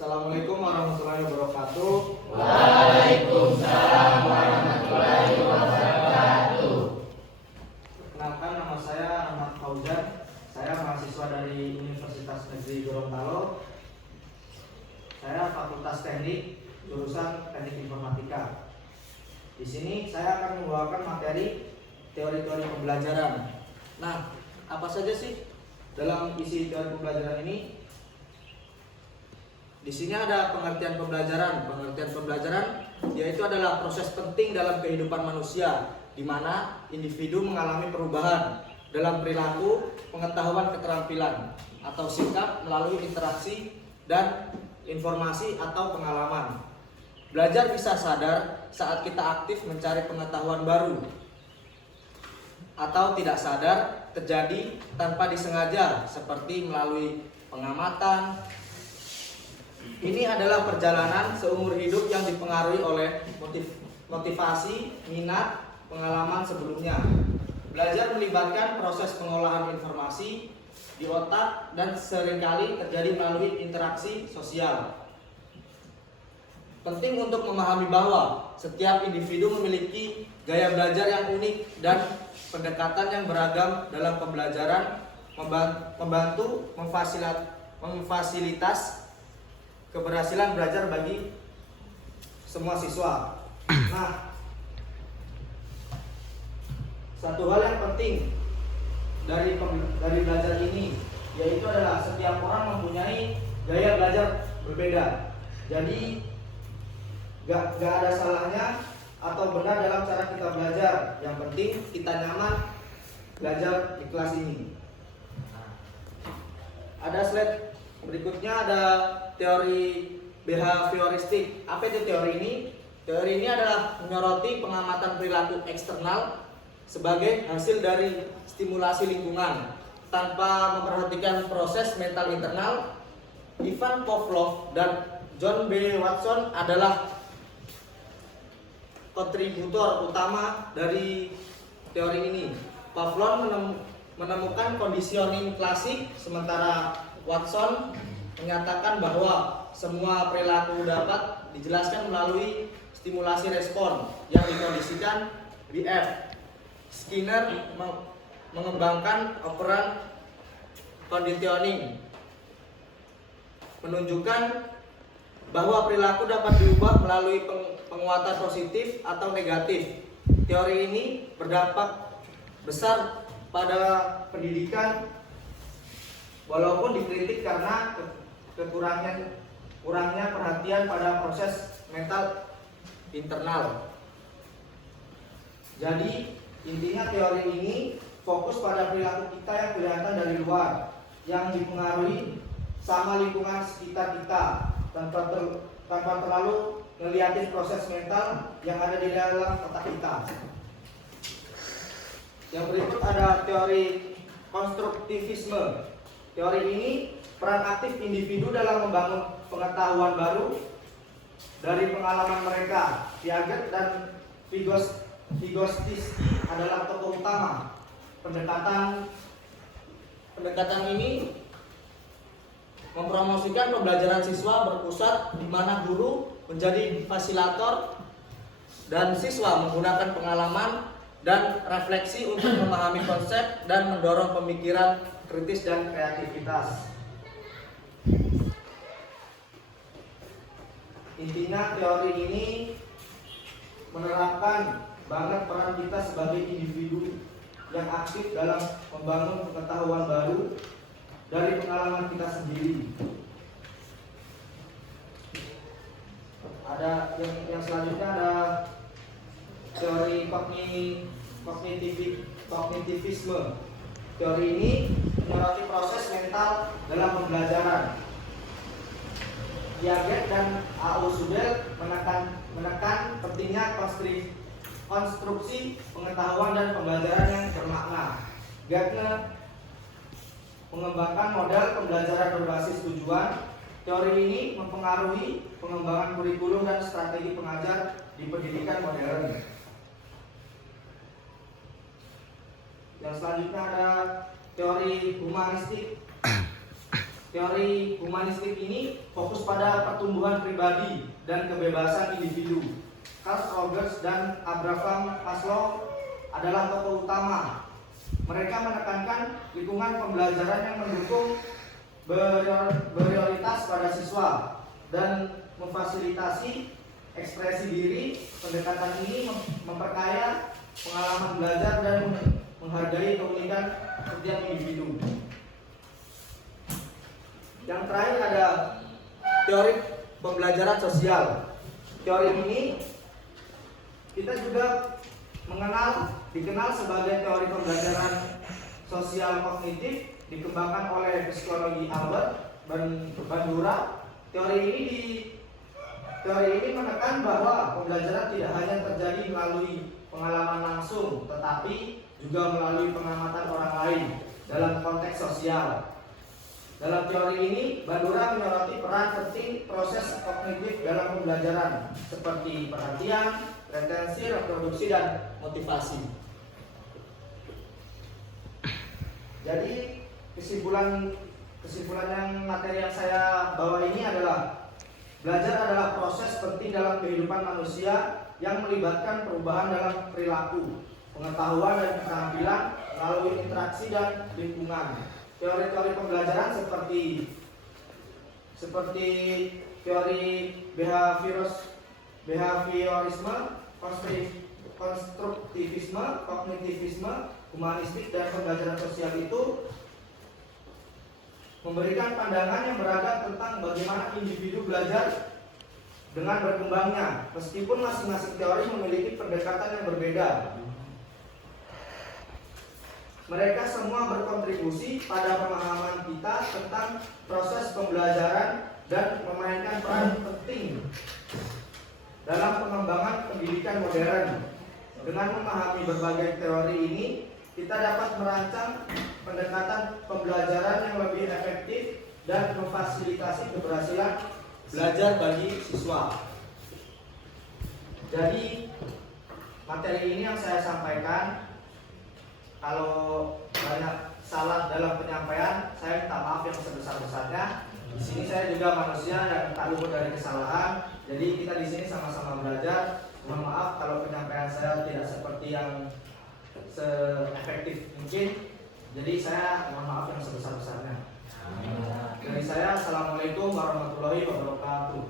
Assalamualaikum warahmatullahi wabarakatuh. Waalaikumsalam warahmatullahi wabarakatuh. Perkenalkan, nama saya Ahmad Fauzan. Saya mahasiswa dari Universitas Negeri Gorontalo. Saya Fakultas Teknik, jurusan Teknik Informatika. Di sini saya akan membawakan materi teori-teori pembelajaran. Nah, apa saja sih dalam isi teori pembelajaran ini? Di sini ada pengertian pembelajaran. Pengertian pembelajaran yaitu adalah proses penting dalam kehidupan manusia, di mana individu mengalami perubahan dalam perilaku, pengetahuan, keterampilan, atau sikap melalui interaksi dan informasi atau pengalaman. Belajar bisa sadar saat kita aktif mencari pengetahuan baru, atau tidak sadar terjadi tanpa disengaja seperti melalui pengamatan. Ini adalah perjalanan seumur hidup yang dipengaruhi oleh motivasi, minat, pengalaman sebelumnya. Belajar melibatkan proses pengolahan informasi di otak dan seringkali terjadi melalui interaksi sosial. Penting untuk memahami bahwa setiap individu memiliki gaya belajar yang unik dan pendekatan yang beragam dalam pembelajaran, membantu memfasilitas keberhasilan belajar bagi semua siswa. Nah, satu hal yang penting dari belajar ini yaitu adalah setiap orang mempunyai gaya belajar berbeda. Jadi gak ada salahnya atau benar dalam cara kita belajar. Yang penting kita nyaman belajar di kelas ini. Ada slide berikutnya, ada teori behavioristik. Apa itu teori ini? Teori ini adalah menyoroti pengamatan perilaku eksternal sebagai hasil dari stimulasi lingkungan tanpa memperhatikan proses mental internal. Ivan Pavlov dan John B. Watson adalah kontributor utama dari teori ini. Pavlov menemukan conditioning klasik, sementara Watson menyatakan bahwa semua perilaku dapat dijelaskan melalui stimulasi respon yang dikondisikan BF. Skinner mengembangkan operan conditioning, menunjukkan bahwa perilaku dapat diubah melalui penguatan positif atau negatif. Teori ini berdampak besar pada pendidikan, walaupun dikritik karena kurangnya perhatian pada proses mental internal. Jadi intinya teori ini fokus pada perilaku kita yang kelihatan dari luar, yang dipengaruhi sama lingkungan sekitar kita, tanpa terlalu melihatin proses mental yang ada di dalam otak kita. Yang berikut ada teori konstruktivisme. Teori ini peran aktif individu dalam membangun pengetahuan baru dari pengalaman mereka. Piaget dan Vygotsky adalah tokoh utama. Pendekatan ini mempromosikan pembelajaran siswa berpusat di mana guru menjadi fasilitator dan siswa menggunakan pengalaman dan refleksi untuk memahami konsep dan mendorong pemikiran kritis dan kreativitas. Intinya teori ini menerapkan banget peran kita sebagai individu yang aktif dalam membangun pengetahuan baru dari pengalaman kita sendiri. Ada yang selanjutnya ada teori kognitivisme. Teori ini menyoroti proses mental dalam pembelajaran. Piaget dan A.U. Sudel menekan pentingnya konstruksi pengetahuan dan pembelajaran yang bermakna. Gardner mengembangkan model pembelajaran berbasis tujuan. Teori ini mempengaruhi pengembangan kurikulum dan strategi pengajar di pendidikan modern. Yang selanjutnya ada teori humanistik. Teori humanistik ini fokus pada pertumbuhan pribadi dan kebebasan individu. Carl Rogers dan Abraham Maslow adalah tokoh utama. Mereka menekankan lingkungan pembelajaran yang mendukung prioritas pada siswa dan memfasilitasi ekspresi diri. Pendekatan ini memperkaya pengalaman belajar dan menghargai keunikan setiap individu. Yang terakhir ada teori pembelajaran sosial. Teori ini kita juga dikenal sebagai teori pembelajaran sosial kognitif, dikembangkan oleh psikologi Albert Bandura. Teori ini menekan bahwa pembelajaran tidak hanya terjadi melalui pengalaman langsung, tetapi juga melalui pengamatan orang lain dalam konteks sosial. Dalam teori ini, Bandura menyoroti peran penting proses kognitif dalam pembelajaran, seperti perhatian, retensi, reproduksi, dan motivasi. Jadi kesimpulan yang materi yang saya bawa ini adalah belajar adalah proses penting dalam kehidupan manusia yang melibatkan perubahan dalam perilaku, pengetahuan dan keterampilan melalui interaksi dan lingkungan. Teori-teori pembelajaran seperti teori behaviorisme, konstruktivisme, kognitivisme, humanistik, dan pembelajaran sosial itu memberikan pandangan yang beragam tentang bagaimana individu belajar dengan berkembangnya, meskipun masing-masing teori memiliki pendekatan yang berbeda. Mereka semua berkontribusi pada pemahaman kita tentang proses pembelajaran dan memainkan peran penting dalam pengembangan pendidikan modern. Dengan memahami berbagai teori ini, kita dapat merancang pendekatan pembelajaran yang lebih efektif dan memfasilitasi keberhasilan belajar bagi siswa. Jadi, materi ini yang saya sampaikan, kalau banyak salah dalam penyampaian, saya minta maaf yang sebesar-besarnya. Di sini saya juga manusia yang tak luput dari kesalahan. Jadi kita di sini sama-sama belajar. Mohon maaf kalau penyampaian saya tidak seperti yang se-efektif mungkin. Jadi saya mohon maaf yang sebesar-besarnya. Dari saya, assalamualaikum warahmatullahi wabarakatuh.